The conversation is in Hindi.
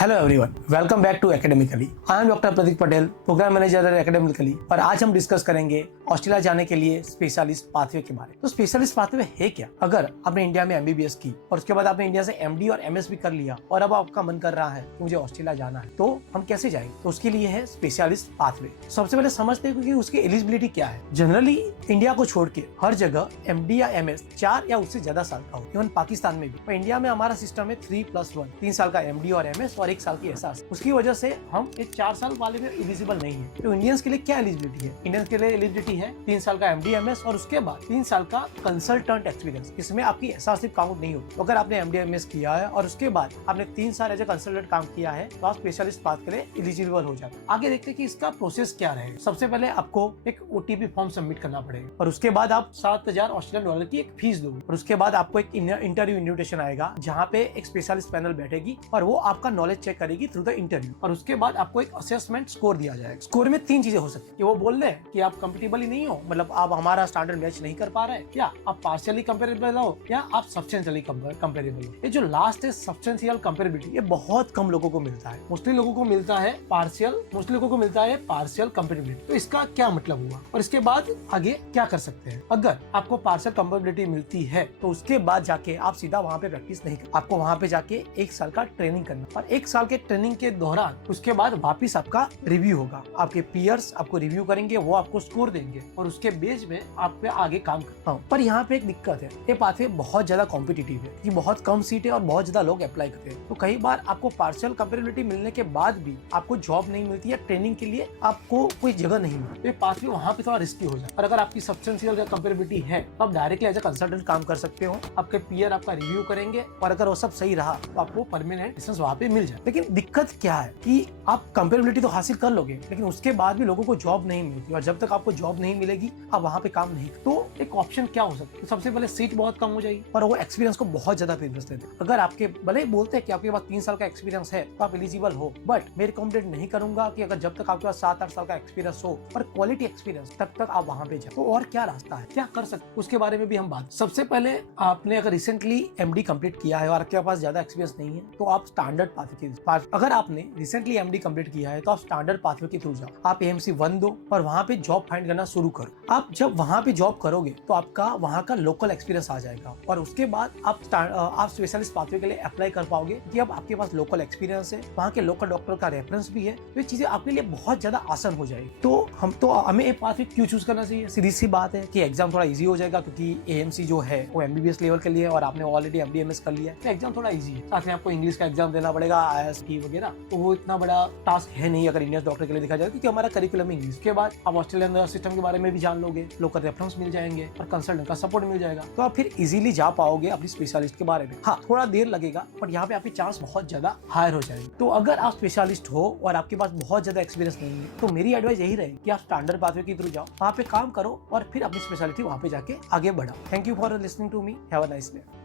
Hello everyone, welcome back to Academically. I am doctor Pradeep Patel, program manager Academically, और आज हम डिस्कस करेंगे ऑस्ट्रेलिया जाने के लिए स्पेशलिस्ट पाथवे के बारे में। तो स्पेशलिस्ट पाथवे है क्या? अगर आपने इंडिया में एमबीबीएस की और उसके बाद आपने इंडिया से एमडी और एमएस भी कर लिया और अब आपका मन कर रहा है कि मुझे ऑस्ट्रेलिया जाना है, तो हम कैसे जाएंगे? तो उसके लिए है स्पेशलिस्ट पाथवे। सबसे पहले समझते हैं कि उसकी एलिजिबिलिटी क्या है। जनरली इंडिया को छोड़ के हर जगह एमडी या एमएस 4 या उससे ज्यादा साल का हो, इवन पाकिस्तान में भी। तो इंडिया में हमारा सिस्टम है 3+1, 3 साल का एमडी और एमएस और 1 साल की एसआरसी। उसकी वजह से हम एक 4 साल वाले में एलिजिबल नहीं है। तो इंडियंस के लिए क्या एलिजिबिलिटी है? इंडियंस के लिए एलिजिबिलिटी है 3 साल का एमडी एमएस और उसके बाद 3 साल का कंसल्टेंट एक्सपीरियंस। इसमें आपकी एसआरसी काउंट नहीं होगी। अगर आपने एमडी एमएस किया है और उसके बाद आपने 3 साल एज ए कंसल्टेंट काम किया है तो आप स्पेशलिस्ट पाथ के लिए एलिजिबल हो जाते हैं। आगे देखते हैं कि इसका प्रोसेस क्या रहेगा। सबसे पहले आपको एक ओटीपी फॉर्म सबमिट करना पड़ेगा और उसके बाद आप 7,000 ऑस्ट्रेलियन डॉलर की एक फीस दोगे और उसके बाद आपको एक इंटरव्यू इन्विटेशन आएगा जहाँ पे एक स्पेशलिस्ट पैनल बैठेगी और वो आपका नॉलेज चेक करेगी थ्रू द इंटरव्यू। और उसके बाद आपको एक असेसमेंट स्कोर दिया जाएगा। स्कोर में 3 चीजें हो सकती है कि वो बोल रहे हैं कि आप कंपेटेबल ही नहीं हो, मतलब आप हमारा स्टैंडर्ड मैच नहीं कर पा रहे, या आप पार्शियली कंपेरेबल हो, या आप सब्सटेंशियली कंपेरेबल हो। ये जो लास्ट है सब्सटेंशियल कंपेरेबिलिटी, ये बहुत कम लोगों को मिलता है। मोस्टली लोगों को मिलता है पार्शियल, मोस्टली लोगों को मिलता है पार्शियल कंपेरेबिलिटी। तो इसका क्या मतलब हुआ और इसके बाद आगे क्या कर सकते हैं? अगर आपको पार्शियल कंपेरेबिलिटी मिलती है तो उसके बाद जाके आप सीधा वहाँ पे प्रैक्टिस नहीं कर, आपको वहाँ पे जाके 1 साल का ट्रेनिंग करना और 1 साल के ट्रेनिंग के दौरान उसके बाद वापिस आपका रिव्यू होगा। आपके पीयर्स आपको रिव्यू करेंगे, वो आपको स्कोर देंगे और उसके बेस में आप पे आगे काम करता हूँ। पर यहाँ पे एक दिक्कत है, ये पाथवे बहुत ज्यादा कॉम्पिटिटिव है कि बहुत कम सीट है और बहुत ज्यादा लोग अप्लाई करते हैं। तो कई बार आपको पार्शियल कंपेरेबिलिटी मिलने के बाद भी आपको जॉब नहीं मिलती या ट्रेनिंग के लिए आपको कोई जगह नहीं मिलती। ये पाथवे वहाँ पे थोड़ा रिस्की हो जाए। और अगर आपकी सब्सटेंशियल कंपेरेबिलिटी है तो आप डायरेक्टली एज ए कंसल्टेंट काम कर सकते हो। आपके पीयर आपका रिव्यू करेंगे और अगर वो सब सही रहा तो आपको परमानेंट लाइसेंस वहाँ पे मिल जाए। लेकिन दिक्कत क्या है कि आप कंपेरेबिलिटी तो हासिल कर लोगे लेकिन उसके बाद भी लोगों को जॉब नहीं मिलती और जब तक आपको जॉब नहीं मिलेगी आप वहाँ पे काम नहीं। तो एक ऑप्शन क्या हो सकता है? सबसे पहले सीट बहुत कम हो जाएगी और वो एक्सपीरियंस को बहुत ज्यादा प्रेफरेंस देते हैं। अगर आपके भले बोलते हैं कि आपके पास 3 साल का एक्सपीरियंस है तो आप एलिजिबल हो, बट मैं रिकमेंड नहीं करूंगा कि अगर जब तक आपके पास 7-8 साल का एक्सपीरियंस हो और क्वालिटी एक्सपीरियंस तब तक आप वहाँ पे जाए। तो और क्या रास्ता है, क्या कर सकते, उसके बारे में भी हम बात। सबसे पहले आपने अगर रिसेंटली एमडी कंप्लीट किया है और आपके पास ज्यादा एक्सपीरियंस नहीं है तो आप स्टैंडर्ड पाथवे के, अगर आपने रिसेंटली एमडी कंप्लीट किया है तो आप स्टैंडर्ड पाथवे के थ्रू जाओ। आप एएमसी 1 दो और वहाँ पे जॉब फाइंड करना शुरू करो। आप जब वहाँ पे जॉब करोगे तो आपका वहाँ का लोकल एक्सपीरियंस आ जाएगा और उसके बाद आप स्पेशलिस्ट पाथवे के लिए अप्लाई कर पाओगे कि अब आपके पास लोकल एक्सपीरियंस है, वहाँ के लोकल डॉक्टर का रेफरेंस भी है। तो ये चीजें आपके लिए बहुत ज्यादा आसान हो जाएगी। तो हमें ये पाथवे क्यों चूज करना चाहिए? सीधी सी बात है कि एग्जाम थोड़ा इजी हो जाएगा क्योंकि एएमसी जो है वो एमबीबीएस लेवल के लिए और आपने ऑलरेडी एमडी एमएस कर लिया है तो एग्जाम थोड़ा इजी है। साथ में आपको इंग्लिश का एग्जाम देना पड़ेगा, आईएसटी वगैरह, तो वो इतना बड़ा टास्क है नहीं अगर इंडियन डॉक्टर के लिए देखा जाए क्योंकि हमारा करिकुलम इंग्लिश। के बाद आप ऑस्ट्रेलियन सिस्टम के बारे में भी जान लोगे, लोकल रेफरेंस मिल जाएंगे और कंसल्टेंट का सपोर्ट मिल जाएगा। तो आप फिर इजीली जा पाओगे अपनी स्पेशलिस्ट के बारे में। हाँ, थोड़ा देर लगेगा पर यहाँ पे आपकी चांस बहुत ज्यादा हायर हो जाएंगे। तो अगर आप स्पेशलिस्ट हो और आपके पास बहुत ज्यादा एक्सपीरियंस नहीं है तो मेरी एडवाइस यही रहेगी कि आप स्टैंडर्ड पाथवे के थ्रू जाओ, वहाँ पे काम करो और फिर अपनी स्पेशलिटी वहाँ पे जाके आगे बढ़ाओ। Thank you for listening to me. Have a nice day.